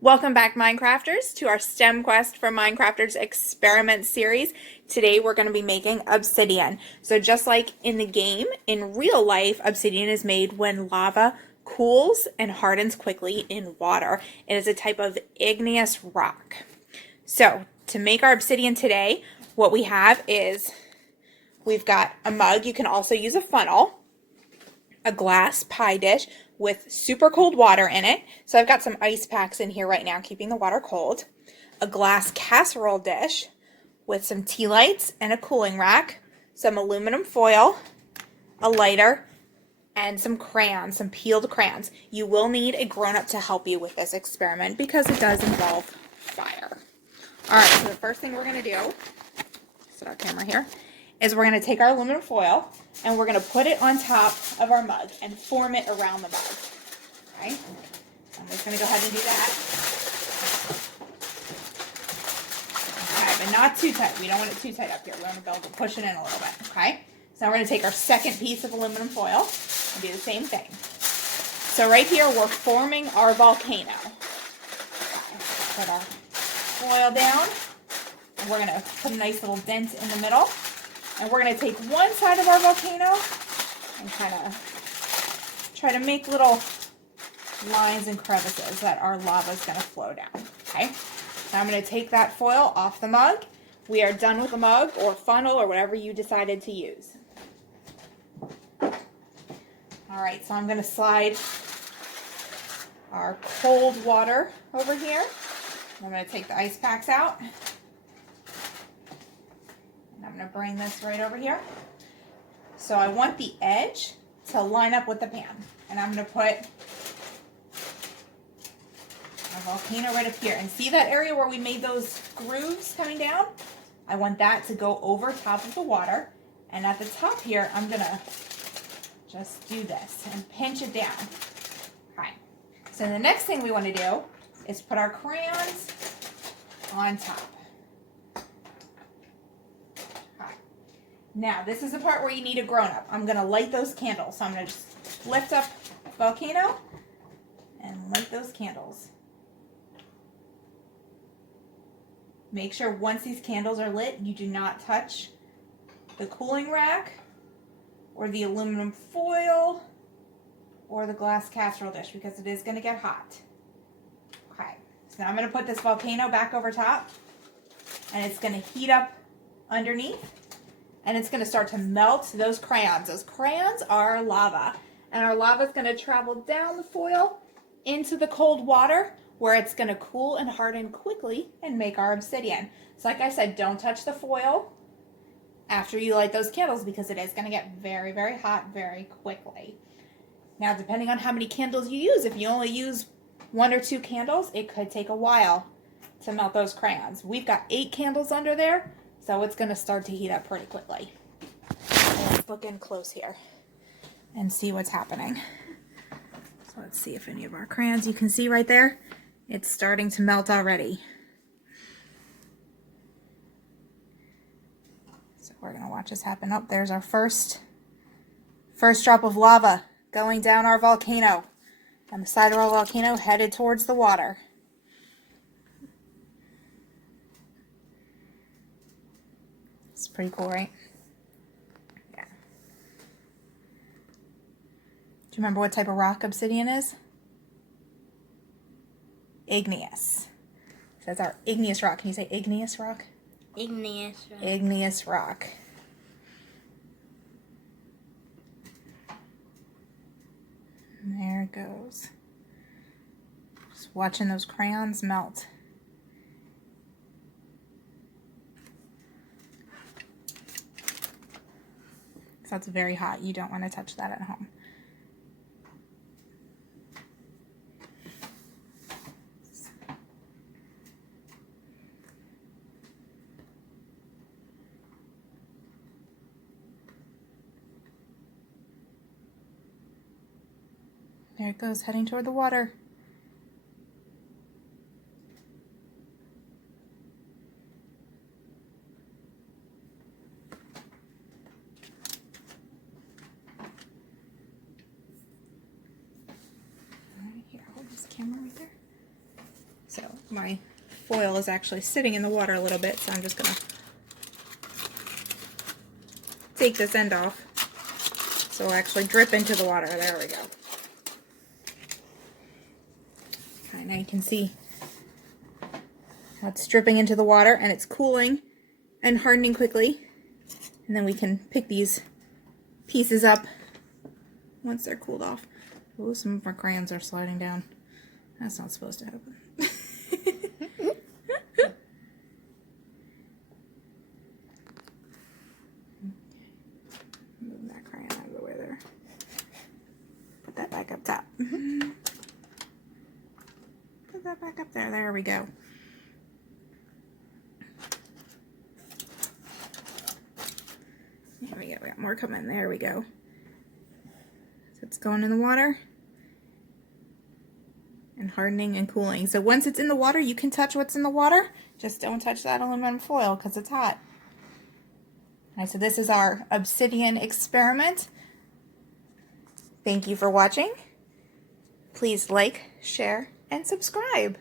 Welcome back, Minecrafters, to our STEM Quest for Minecrafters Experiment series. Today we're going to be making obsidian. So just like in the game, in real life, obsidian is made when lava cools and hardens quickly in water. It is a type of igneous rock. So to make our obsidian today, what we have is we've got a mug. You can also use a funnel, a glass pie dish with super cold water in it. So I've got some ice packs in here right now, keeping the water cold. A glass casserole dish with some tea lights and a cooling rack, some aluminum foil, a lighter, and some crayons, some peeled crayons. You will need a grown-up to help you with this experiment because it does involve fire. All right, so the first thing we're gonna do, set our camera here, is we're going to take our aluminum foil and we're going to put it on top of our mug and form it around the mug. Okay? I'm just going to go ahead and do that. Okay, but not too tight. We don't want it too tight up here. We want to be able to push it in a little bit. Okay? So now we're going to take our second piece of aluminum foil and do the same thing. So right here we're forming our volcano. Okay, put our foil down and we're going to put a nice little dent in the middle. And we're going to take one side of our volcano and kind of try to make little lines and crevices that our lava is going to flow down. Okay, now I'm going to take that foil off the mug. We are done with the mug or funnel or whatever you decided to use. All right, so I'm going to slide our cold water over here. I'm going to take the ice packs out. I'm going to bring this right over here. So I want the edge to line up with the pan. And I'm going to put our volcano right up here. And see that area where we made those grooves coming down? I want that to go over top of the water. And at the top here, I'm going to just do this and pinch it down. Okay. So the next thing we want to do is put our crayons on top. Now, this is the part where you need a grown-up. I'm going to light those candles. So I'm going to just lift up the volcano and light those candles. Make sure once these candles are lit, you do not touch the cooling rack or the aluminum foil or the glass casserole dish because it is going to get hot. Okay, so now I'm going to put this volcano back over top and it's going to heat up underneath. And it's going to start to melt those crayons. Those crayons are lava. And our lava is going to travel down the foil into the cold water where it's going to cool and harden quickly and make our obsidian. So like I said, don't touch the foil after you light those candles because it is going to get very, very hot very quickly. Now, depending on how many candles you use, if you only use 1 or 2 candles, it could take a while to melt those crayons. We've got 8 candles under there. So it's going to start to heat up pretty quickly. Let's look in close here and see what's happening. So let's see if any of our crayons, you can see right there, it's starting to melt already. So we're going to watch this happen. Oh, there's our first drop of lava going down our volcano. On the side of our volcano headed towards the water. It's pretty cool, right? Yeah. Do you remember what type of rock obsidian is? Igneous. So that's our igneous rock. Can you say igneous rock? Igneous rock. Igneous rock. And there it goes. Just watching those crayons melt. So it's very hot. You don't want to touch that at home. There it goes, heading toward the water. Camera right there. my foil is actually sitting in the water a little bit, so I'm just gonna take this end off so it'll actually drip into the water. There we go. Okay, now you can see how it's dripping into the water and it's cooling and hardening quickly. And then we can pick these pieces up once they're cooled off. Oh, some of our crayons are sliding down. That's not supposed to happen. Move that crayon out of the way there. Put that back up top. Put that back up there. There we go. There we go. We got more coming. There we go. So it's going in the water and hardening and cooling. So once it's in the water, you can touch what's in the water. Just don't touch that aluminum foil because it's hot. All right, so this is our Obsidian experiment. Thank you for watching. Please like, share, and subscribe.